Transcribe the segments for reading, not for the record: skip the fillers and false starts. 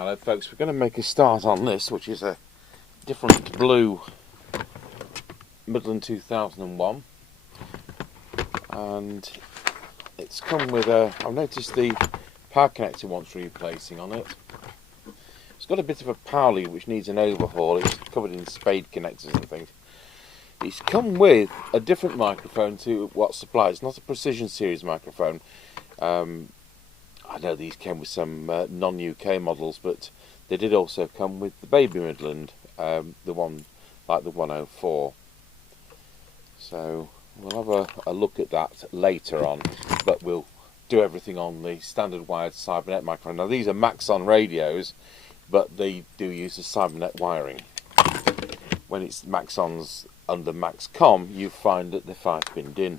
Hello folks, we're going to make a start on this, which is a different blue Midland 2001, and it's come with a, I've noticed the power connector wants replacing on it. It's got a bit of a power lead which needs an overhaul. It's covered in spade connectors and things. It's come with a different microphone to what's supplied. It's not a Precision Series microphone. I know these came with some non-UK models, but they did also come with the baby Midland, the one like the 104. So we'll have a look at that later on, but we'll do everything on the standard wired Cybernet microphone. Now these are Maxon radios, but they do use the Cybernet wiring. When it's Maxons under Maxcom, you find that they're 5-pinned in.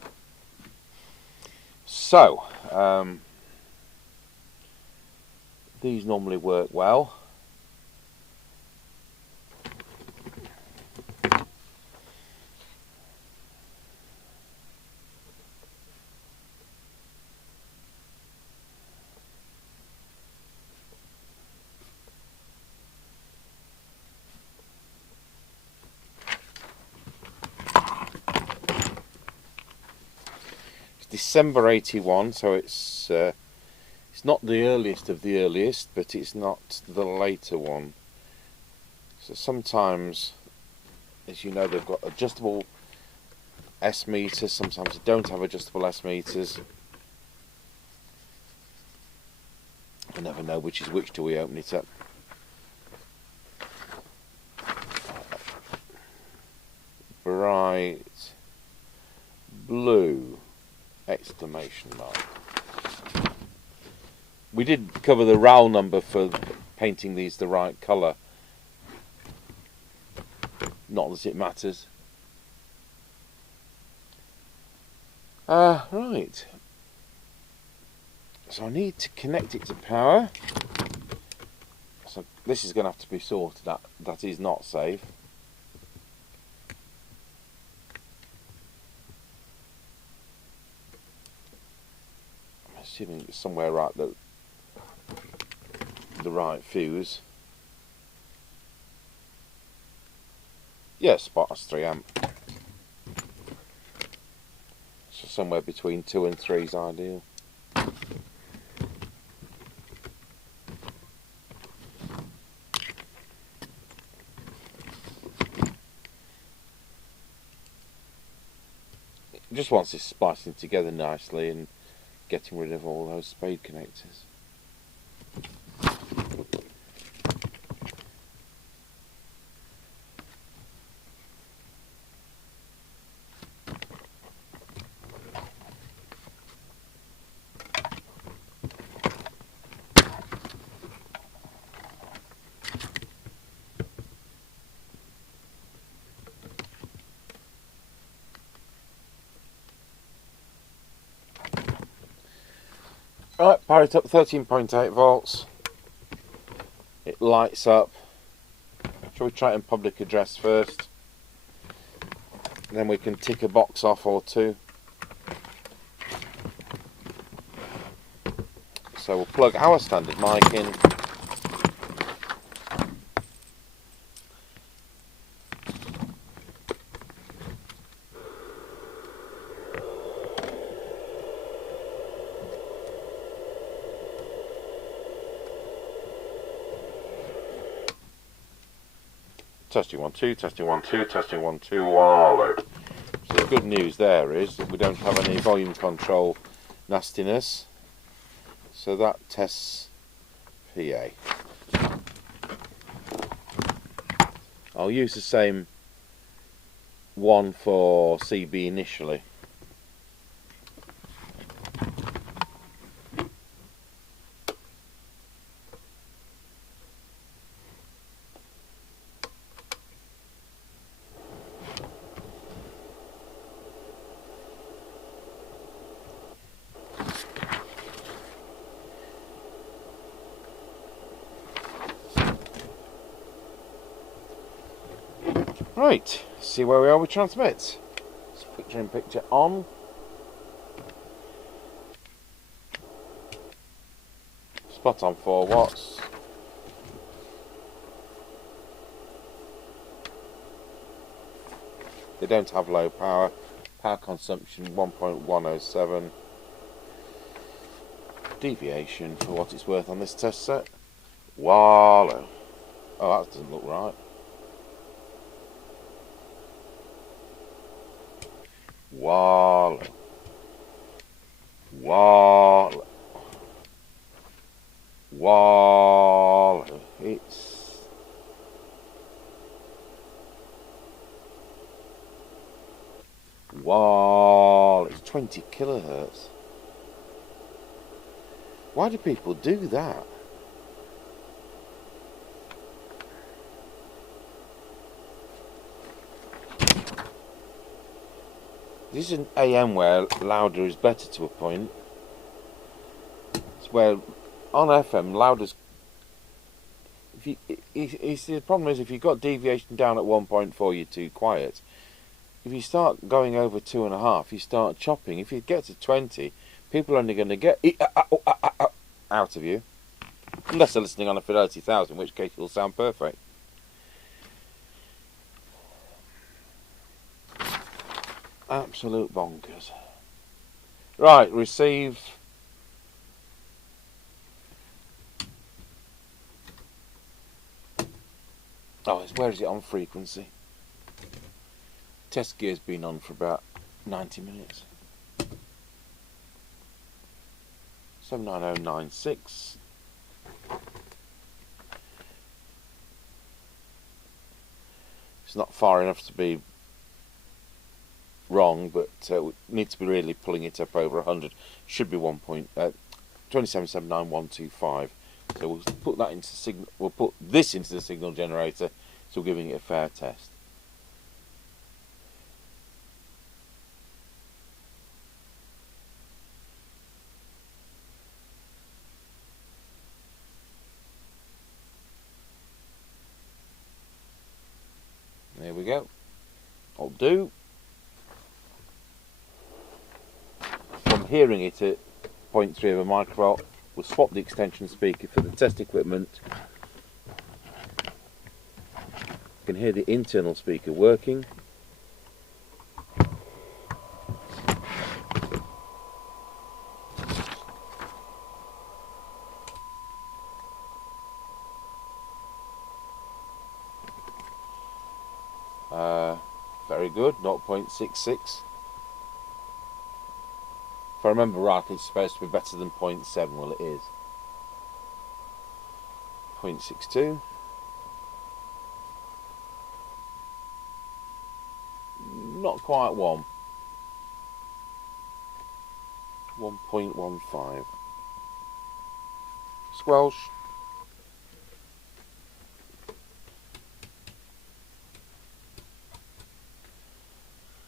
So these normally work well. It's December 81, so it's not the earliest of the earliest, but it's not the later one. So sometimes, as you know, they've got adjustable S meters, sometimes they don't have adjustable S meters. I never know which is which till we open it up. Bright blue exclamation mark. We did cover the RAL number for painting these the right colour. Not that it matters. Right. So I need to connect it to power. So this is going to have to be sorted. That is not safe. I'm assuming it's somewhere right the right fuse. Yes, spot us 3 amp. So somewhere between 2 and 3 is ideal. It just wants this splicing together nicely and getting rid of all those spade connectors. Right, power it up 13.8 volts. It lights up. Shall we try it in public address first? And then we can tick a box off or two. So we'll plug our standard mic in. Testing 1 2, testing 1 2, testing 1 2, 1. So the good news there is that we don't have any volume control nastiness. So that tests PA. I'll use the same one for CB initially. Right, see where we are with transmits. It's picture in picture on. Spot on 4 watts. They don't have low power. Power consumption 1.107. Deviation for what it's worth on this test set. Wallow. Oh, that doesn't look right. Wallow. Wallow. Wallow. It's Wallow. It's 20 kilohertz. Why do people do that? This is an AM where louder is better to a point. It's where on FM louder's. The problem is if you've got deviation down at 1.4, you're too quiet. If you start going over 2.5, you start chopping. If you get to 20, people are only going to get out of you, unless they're listening on a Fidelity 1000, in which case it'll sound perfect. Absolute bonkers. Right, receive. Oh, where is it on frequency? Test gear's been on for about 90 minutes. 79096. It's not far enough to be wrong, but we need to be really pulling it up over 100. Should be 2779125. So we'll put that into signal. We'll put this into the signal generator, so we're giving it a fair test. There we go. I'll do. From hearing it at 0.3 of a microvolt, we'll swap the extension speaker for the test equipment. You can hear the internal speaker working. Very good, 0.66. If I remember rightly, it's supposed to be better than 0.7. Well, it is. 0.62. Not quite 1. 1.15. Squelch.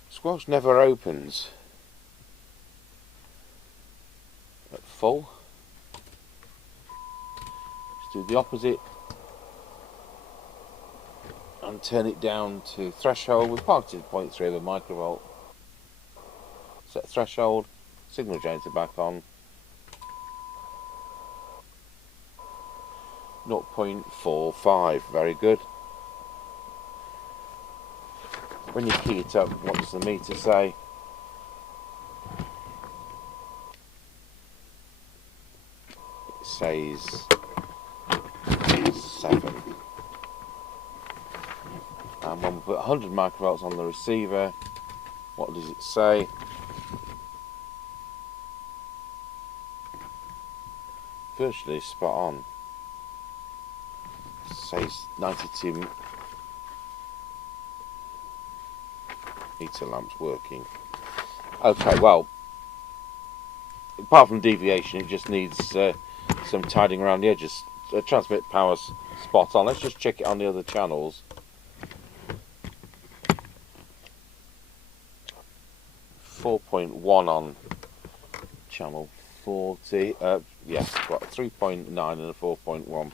Squelch never opens at full. Let's do the opposite and turn it down to threshold. We've parked it at 0.3 of a microvolt. Set threshold, signal generator back on. 0.45, very good. When you key it up, what does the meter say? It says 7. And when we put 100 microvolts on the receiver, what does it say? Virtually spot on. It says 92 meter lamps working. Okay, well, apart from deviation, it just needs some tidying around the edges. Transmit power's spot on. Let's just check it on the other channels. .1 on channel 40. Yes, got a 3.9 and a 4.1.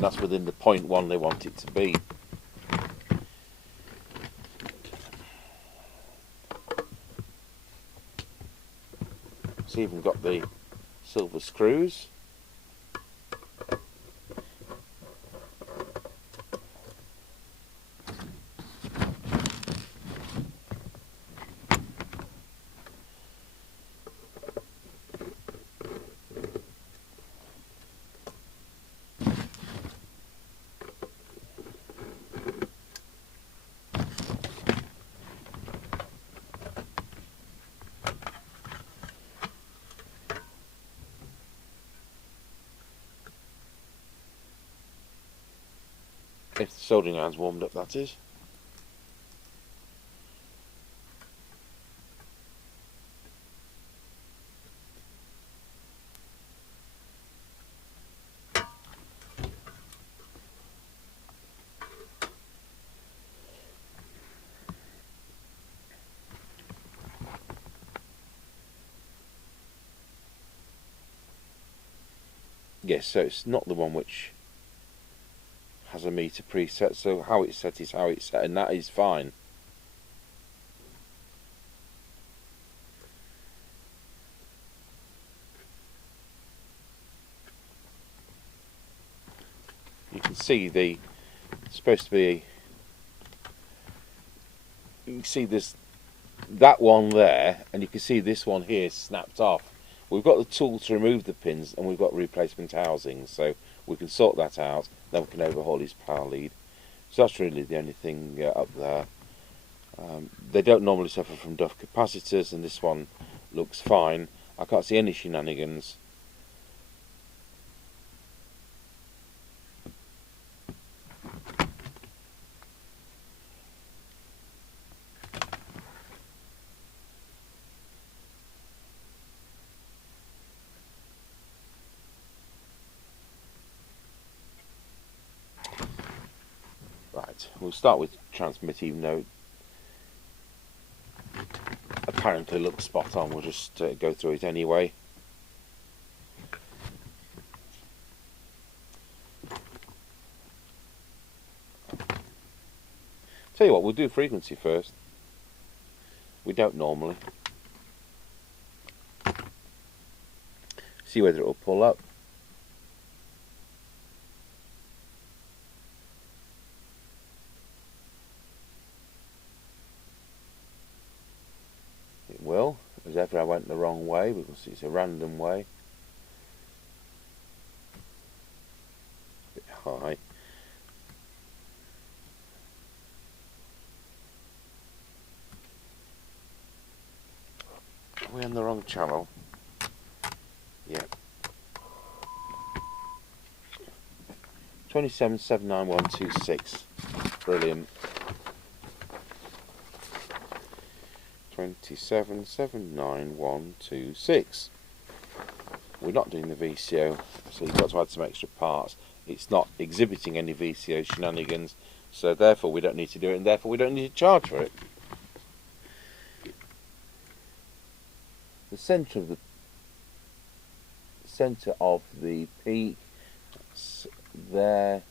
That's within the 0.1 they want it to be. It's even got the silver screws. If the soldering iron's warmed up, that is. Yes, so it's not the one which has a meter preset, so how it's set is how it's set, and that is fine. You can see it's supposed to be, you can see that one there, and you can see this one here snapped off. We've got the tool to remove the pins, and we've got replacement housings, so we can sort that out. Then we can overhaul his power lead. So that's really the only thing up there. They don't normally suffer from duff capacitors, and this one looks fine. I can't see any shenanigans. Right, we'll start with transmit, even though it apparently looks spot on. We'll just go through it anyway. Tell you what, we'll do frequency first. We don't normally. See whether it will pull up. It will. As ever, I went the wrong way because it's a random way. A bit high. Are we on the wrong channel? Yep. 2779126. Brilliant. 2779126. We're not doing the VCO, so you've got to add some extra parts. It's not exhibiting any VCO shenanigans, so therefore we don't need to do it, and therefore we don't need to charge for it. The centre of the peak, that's there.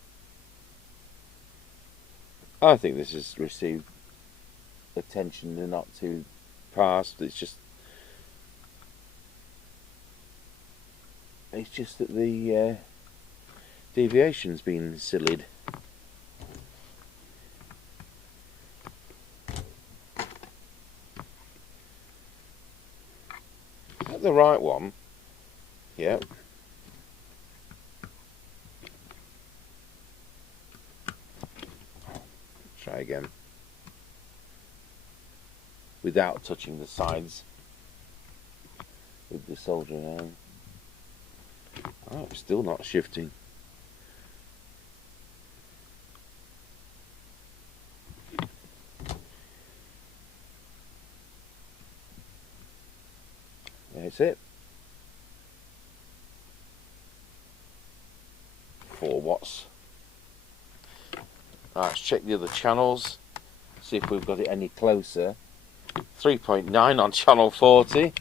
I think this has received attention. They're not too past. It's just that the deviation's been sillied. Is that the right one? Yep. Try again. Without touching the sides with the soldering iron. Oh, it's still not shifting. That's it. 4 watts. Right, let's check the other channels. See if we've got it any closer. 3.9 on channel 40.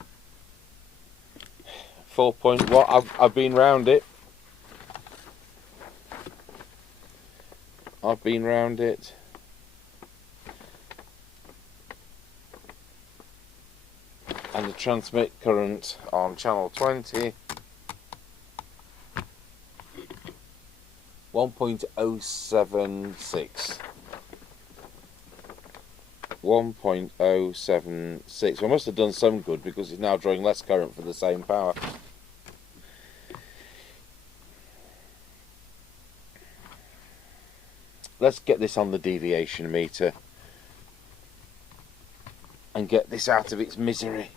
4 point what? I've been round it. I've been round it. And the transmit current on channel 20. 1.076. 1.076. I must have done some good because it's now drawing less current for the same power. Let's get this on the deviation meter and get this out of its misery.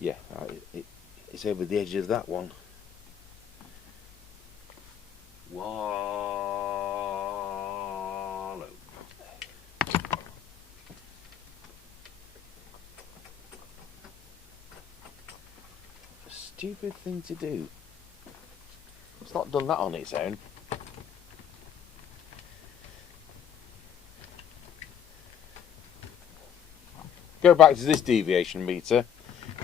Yeah, it's over the edge of that one. Wallow. A stupid thing to do. It's not done that on its own. Go back to this deviation meter,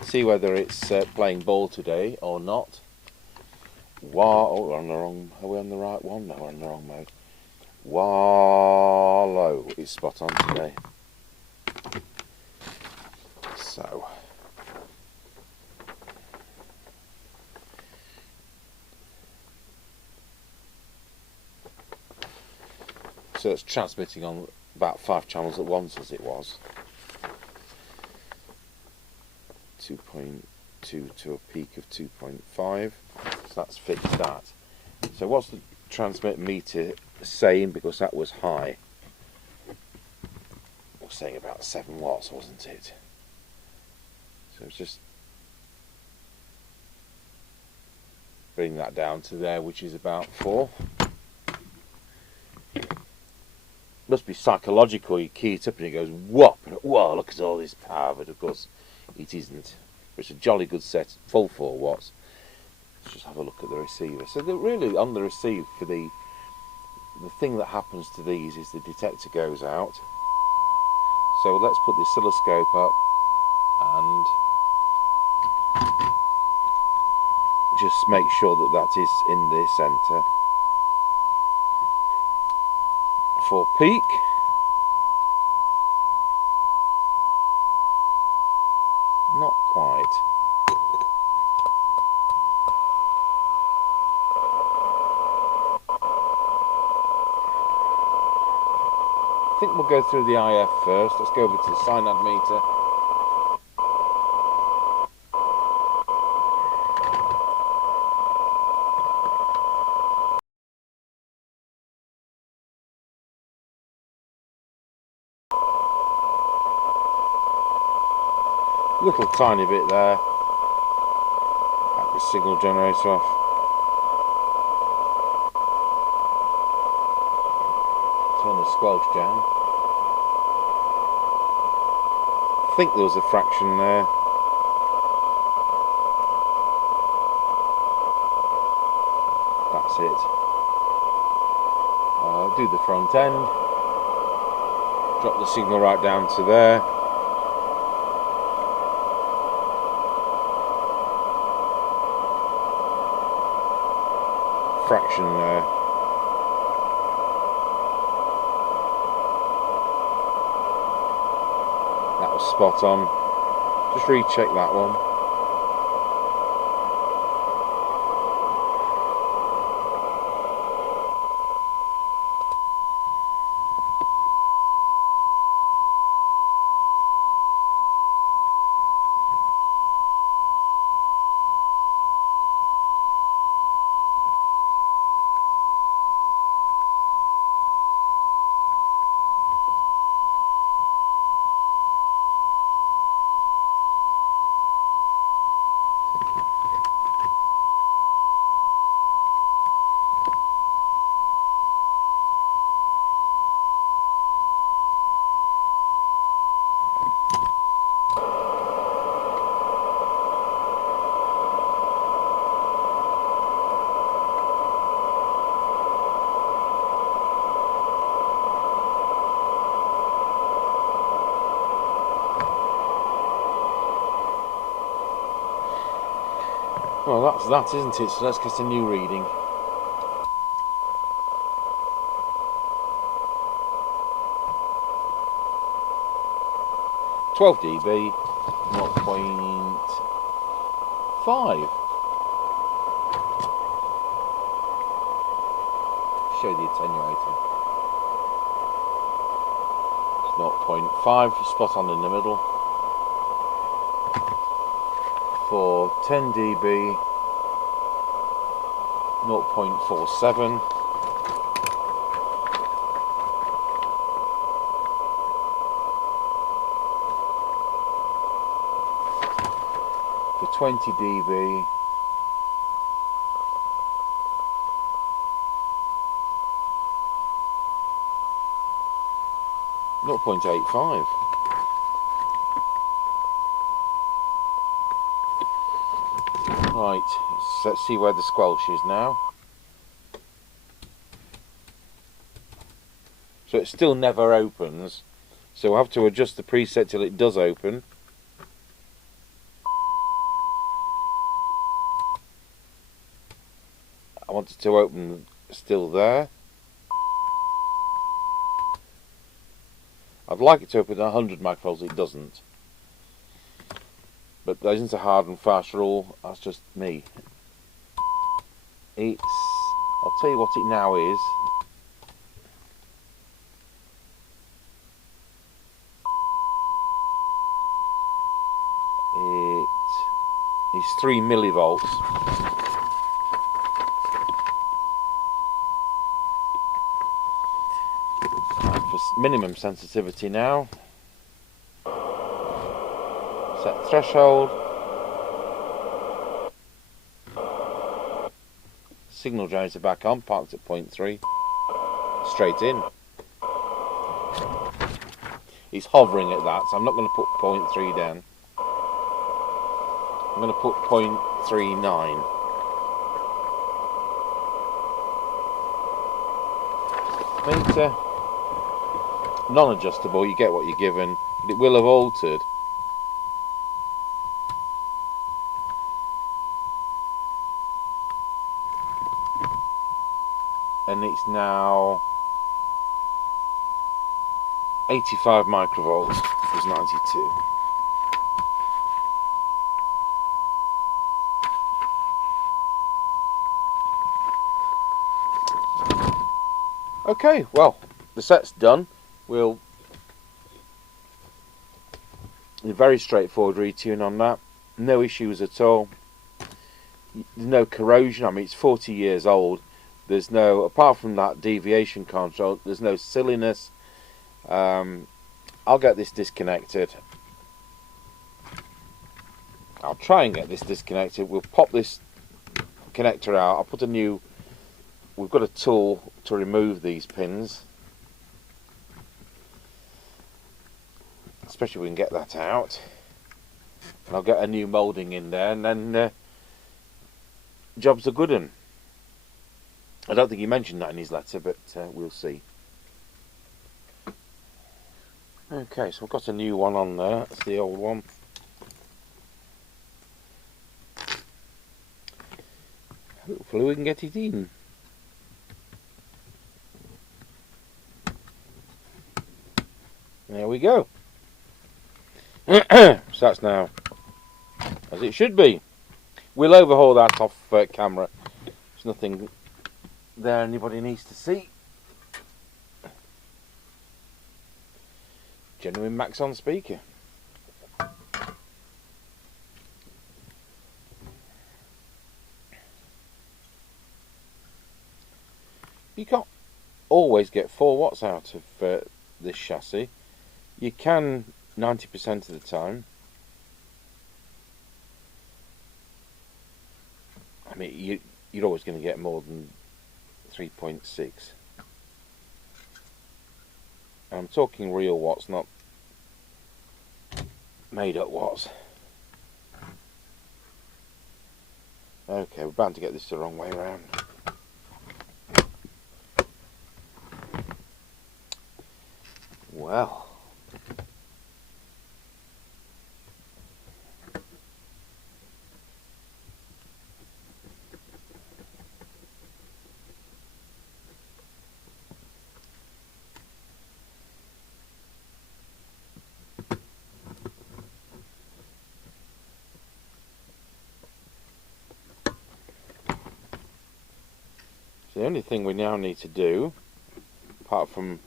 see whether it's playing ball today or not. Oh, we're on the wrong. Are we on the right one? No, we're on the wrong mode. Wallow is spot on today. So it's transmitting on about 5 channels at once as it was. 2.2 to a peak of 2.5. So that's fixed that. So what's the transmit meter saying? Because that was high. It was saying about 7 watts, wasn't it? So it's just bring that down to there, which is about 4. Must be psychological. You key it up and it goes whop. Whoa! Look at all this power, but of course it isn't. It's a jolly good set, full 4 watts. Let's just have a look at the receiver. So they're really on the receive for the thing that happens to these is the detector goes out. So let's put the oscilloscope up and just make sure that that is in the centre. For peak. Not quite. I think we'll go through the IF first. Let's go over to the SINAD meter. Little tiny bit there. Back the signal generator off. Turn the squelch down. I think there was a fraction there. That's it. Do the front end. Drop the signal right down to there. Fraction there. That was spot on. Just recheck that one. Well, that's that, isn't it? So let's get a new reading. (12 dB, 0.5. Show the attenuator. It's 0.5, spot on in the middle. For 10 dB, 0.47. 20 dB. Not 0.85. Right, let's see where the squelch is now. So it still never opens. So we'll have to adjust the preset till it does open. I want it to open still there. I'd like it to open at 100 microphones, it doesn't. But there isn't a hard and fast rule, that's just me. I'll tell you what it now is. It is 3 millivolts. For minimum sensitivity now. Set threshold. Signal generator back on, parked at 0.3. Straight in. It's hovering at that, so I'm not going to put 0.3 down. I'm going to put 0.39. Meter. Non-adjustable, you get what you're given, but it will have altered. And it's now 85 microvolts. It was 92. Okay, well, the set's done. We'll very straightforward retune on that. No issues at all. There's no corrosion. I mean, it's 40 years old. There's no, apart from that deviation control, there's no silliness. I'll get this disconnected. I'll try and get this disconnected. We'll pop this connector out. I'll put a new, we've got a tool to remove these pins. Especially if we can get that out. And I'll get a new moulding in there, and then job's a good one. I don't think he mentioned that in his letter, but we'll see. Okay, so I've got a new one on there. That's the old one. Hopefully we can get it in. There we go. So that's now as it should be. We'll overhaul that off camera. There's nothing there anybody needs to see. Genuine Maxon speaker. You can't always get 4 watts out of this chassis. You can 90% of the time. I mean, you're always going to get more than 3.6. I'm talking real watts, not made up watts. Okay, we're bound to get this the wrong way around. Well. So the only thing we now need to do, apart from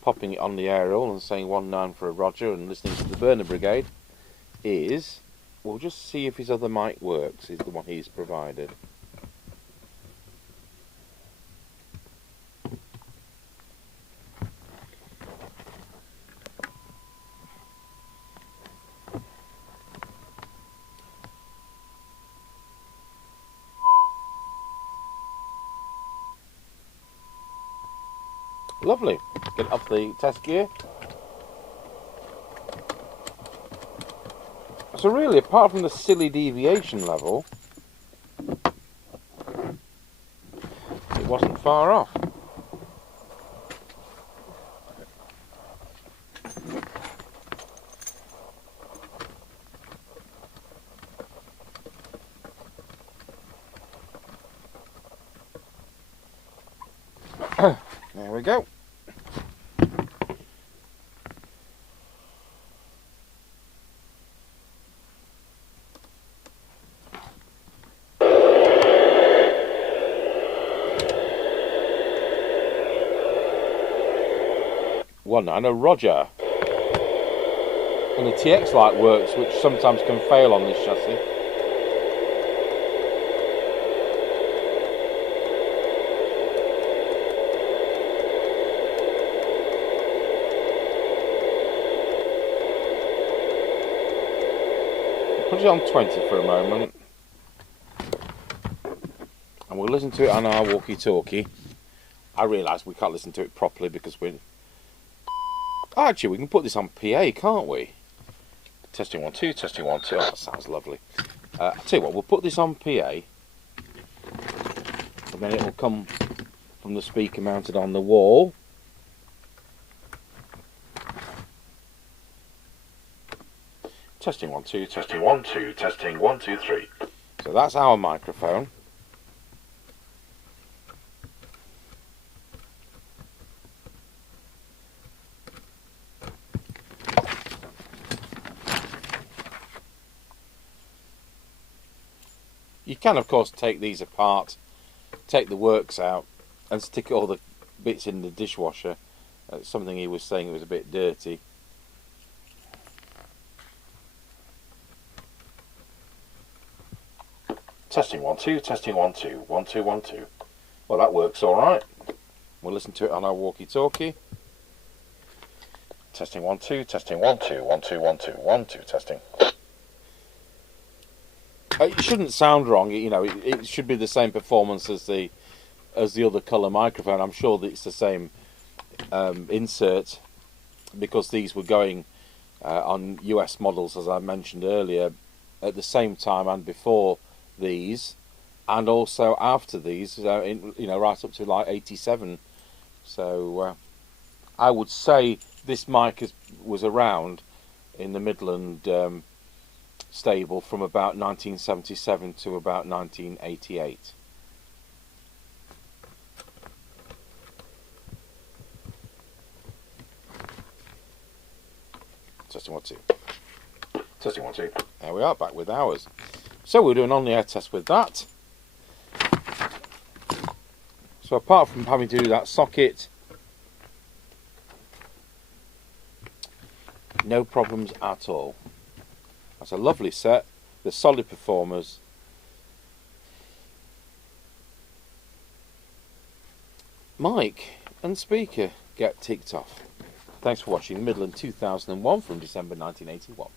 popping it on the aerial and saying 1-9 for a Roger and listening to the burner brigade, is we'll just see if his other mic works, is the one he's provided. Lovely. Get off the test gear. So really, apart from the silly deviation level, it wasn't far off. There we go. Well, I know Roger. And the TX light works, which sometimes can fail on this chassis. Put it on 20 for a moment. And we'll listen to it on our walkie-talkie. I realise we can't listen to it properly because we're... Oh, actually, we can put this on PA, can't we? Testing 1 2, testing 1 2. Oh, that sounds lovely. I'll tell you what, we'll put this on PA, and then it will come from the speaker mounted on the wall. Testing 1 2, testing 1 2, testing 1 2 3. So that's our microphone. You can, of course, take these apart, take the works out, and stick all the bits in the dishwasher. Something he was saying was a bit dirty. Testing 1 2, testing 1 2, 1 2 1 2. Well, that works all right. We'll listen to it on our walkie-talkie. Testing 1 2, testing 1 2, 1 2 1 2, 1 2, testing. It shouldn't sound wrong, you know. It should be the same performance as the other colour microphone. I'm sure that it's the same insert, because these were going on US models, as I mentioned earlier, at the same time and before these, and also after these, right up to like 87. So I would say this mic was around in the Midland stable from about 1977 to about 1988. Testing 1 2. Testing 1 2. There we are, back with ours. So we'll do an on-the-air test with that. So apart from having to do that socket, no problems at all. That's a lovely set. They're solid performers. Mic and speaker get ticked off. Thanks for watching Midland 2001 from December 1981.